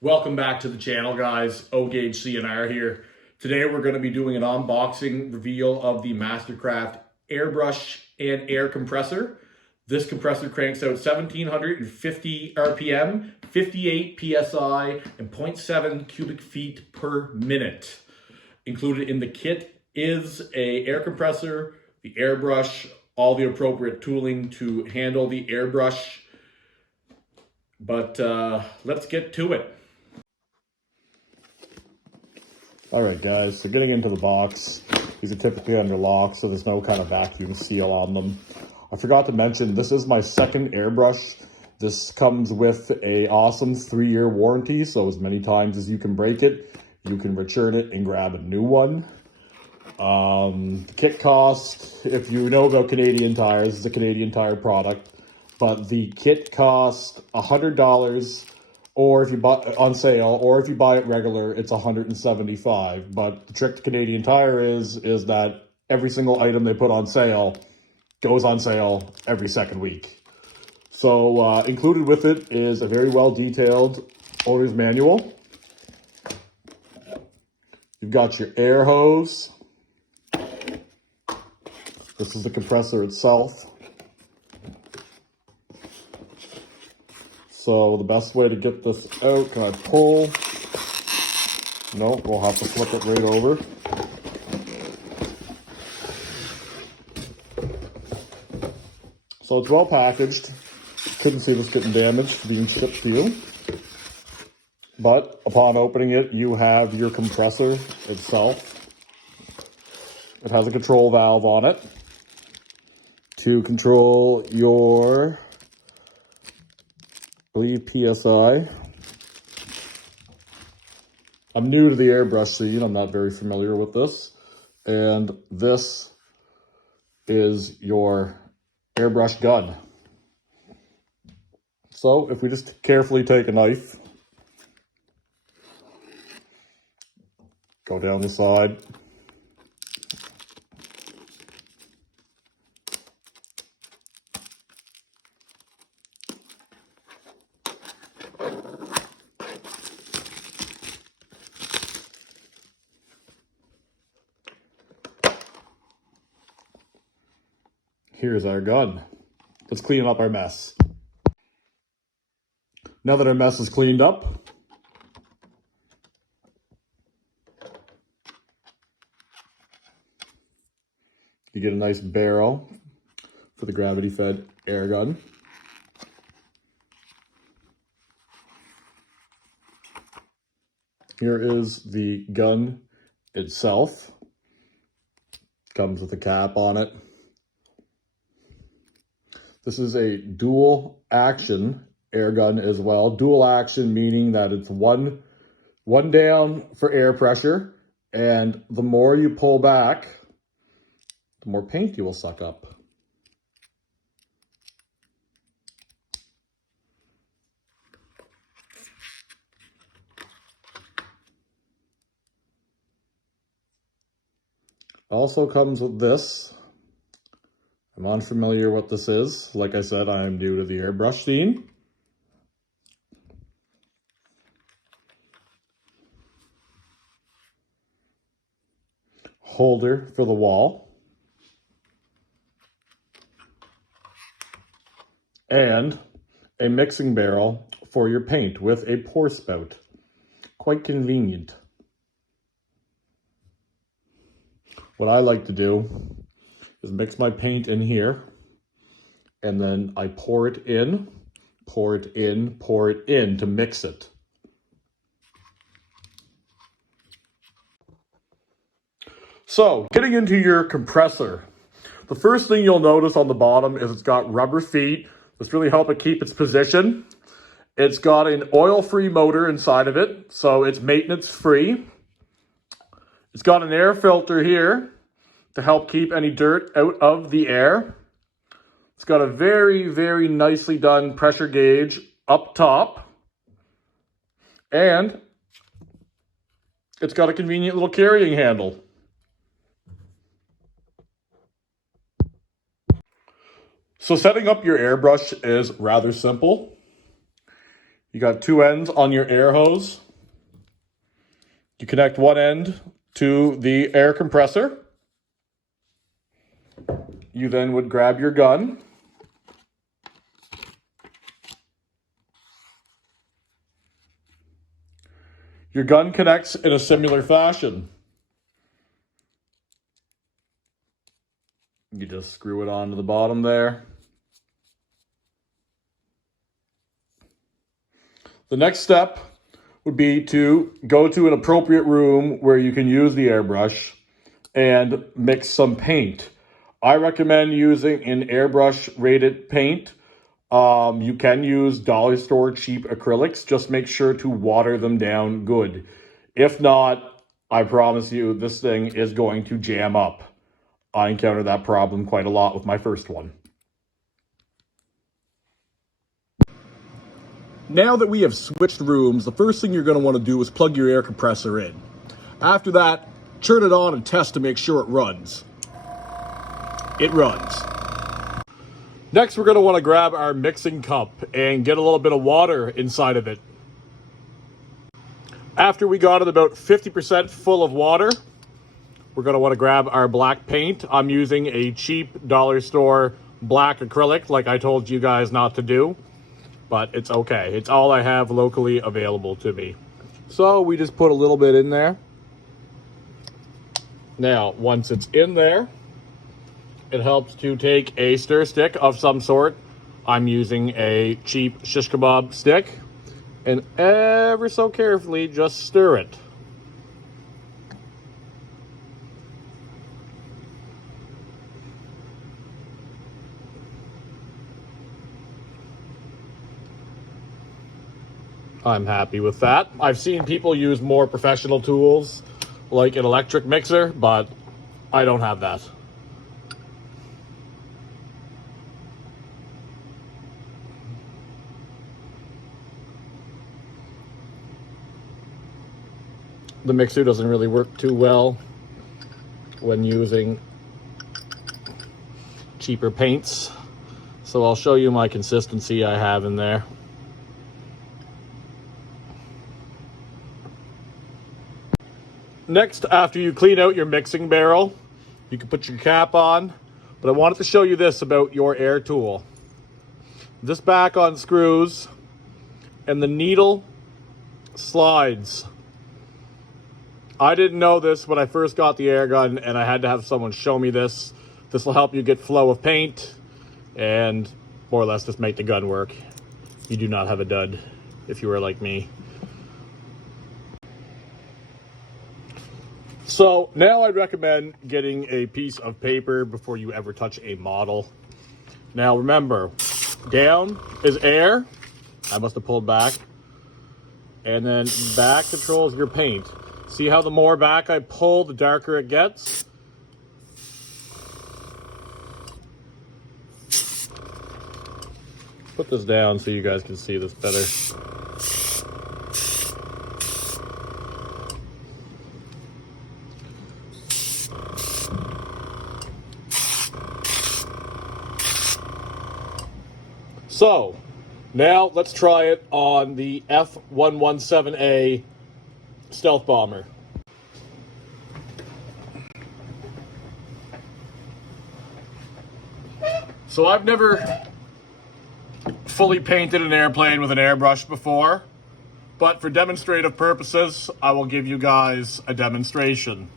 Welcome back to the channel, guys. O-Gauge CNR here. Today we're going to be doing an unboxing reveal of the Mastercraft airbrush and air compressor. This compressor cranks out 1750 RPM, 58 PSI, and 0.7 cubic feet per minute. Included in the kit is a air compressor, the airbrush, all the appropriate tooling to handle the airbrush. But let's get to it. All right, guys, so getting into the box, these are typically under lock, so there's no kind of vacuum seal on them. I forgot to mention, this is my second airbrush. This comes with a awesome 3-year warranty, so as many times as you can break it, you can return it and grab a new one. The kit cost, if you know about Canadian Tires, it's a Canadian Tire product, but the kit cost $100. Or if you buy on sale, or if you buy it regular, it's $175. But the trick to Canadian Tire is that every single item they put on sale goes on sale every second week. So included with it is a very well detailed owner's manual. You've got your air hose. This is the compressor itself. So the best way to get this out, can I pull? No, we'll have to flip it right over. So it's well packaged. Couldn't see this getting damaged being shipped to you. But upon opening it, you have your compressor itself. It has a control valve on it to control your, I believe, PSI. I'm new to the airbrush scene. I'm not very familiar with this. And this is your airbrush gun. So if we just carefully take a knife, go down the side, here's our gun. Let's clean up our mess. Now that our mess is cleaned up, you get a nice barrel for the gravity-fed air gun. Here is the gun itself. Comes with a cap on it. This is a dual action air gun as well. Dual action meaning that it's one down for air pressure, and the more you pull back, the more paint you will suck up. Also comes with this. I'm unfamiliar what this is. Like I said, I am new to the airbrush scene. Holder for the wall. And a mixing barrel for your paint with a pour spout. Quite convenient. What I like to do is mix my paint in here, and then I pour it in, pour it in, pour it in to mix it. So, getting into your compressor. The first thing you'll notice on the bottom is it's got rubber feet. This really helps it keep its position. It's got an oil-free motor inside of it, so it's maintenance-free. It's got an air filter here to help keep any dirt out of the air. It's got a very, very nicely done pressure gauge up top. And it's got a convenient little carrying handle. So setting up your airbrush is rather simple. You got two ends on your air hose. You connect one end to the air compressor. You then would grab your gun. Your gun connects in a similar fashion. You just screw it onto the bottom there. The next step would be to go to an appropriate room where you can use the airbrush and mix some paint. I recommend using an airbrush rated paint. You can use dollar store cheap acrylics. Just make sure to water them down good. If not, I promise you this thing is going to jam up. I encountered that problem quite a lot with my first one. Now that we have switched rooms, the first thing you're going to want to do is plug your air compressor in. After that, turn it on and test to make sure it runs. It runs. Next, we're going to want to grab our mixing cup and get a little bit of water inside of it. After we got it about 50% full of water, we're going to want to grab our black paint. I'm using a cheap dollar store black acrylic like I told you guys not to do. But it's okay. It's all I have locally available to me. So we just put a little bit in there. Now, once it's in there, it helps to take a stir stick of some sort. I'm using a cheap shish kebab stick. And ever so carefully, just stir it. I'm happy with that. I've seen people use more professional tools like an electric mixer, but I don't have that. The mixer doesn't really work too well when using cheaper paints. So I'll show you my consistency I have in there. Next, after you clean out your mixing barrel, you can put your cap on, but I wanted to show you this about your air tool. This back unscrews and the needle slides. I didn't know this when I first got the air gun and I had to have someone show me this. This will help you get flow of paint and more or less just make the gun work. You do not have a dud if you are like me. So now I'd recommend getting a piece of paper before you ever touch a model. Now remember, down is air. I must have pulled back. And then back controls your paint. See how the more back I pull, the darker it gets? Put this down so you guys can see this better. So, now let's try it on the F117A stealth bomber. So I've never fully painted an airplane with an airbrush before, but for demonstrative purposes, I will give you guys a demonstration.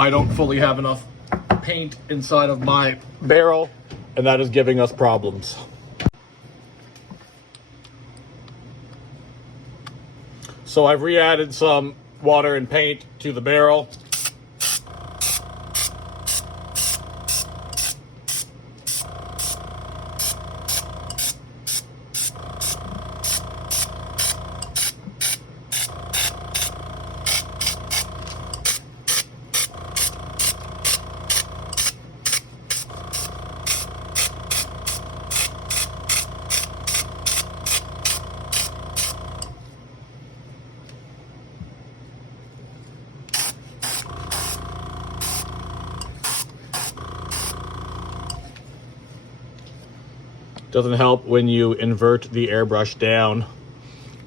I don't fully have enough paint inside of my barrel, and that is giving us problems. So I've re-added some water and paint to the barrel. Doesn't help when you invert the airbrush down.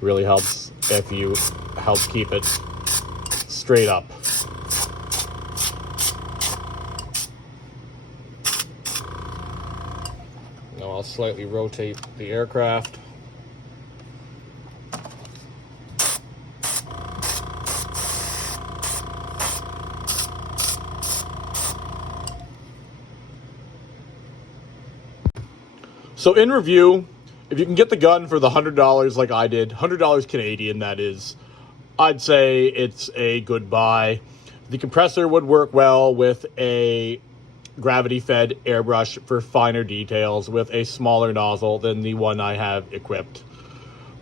Really helps if you help keep it straight up. Now I'll slightly rotate the aircraft. So in review, if you can get the gun for the $100 like I did, $100 Canadian that is, I'd say it's a good buy. The compressor would work well with a gravity-fed airbrush for finer details with a smaller nozzle than the one I have equipped.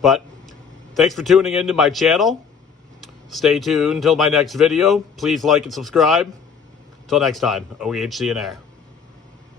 But thanks for tuning into my channel. Stay tuned until my next video. Please like and subscribe. Till next time, OEHC in Air.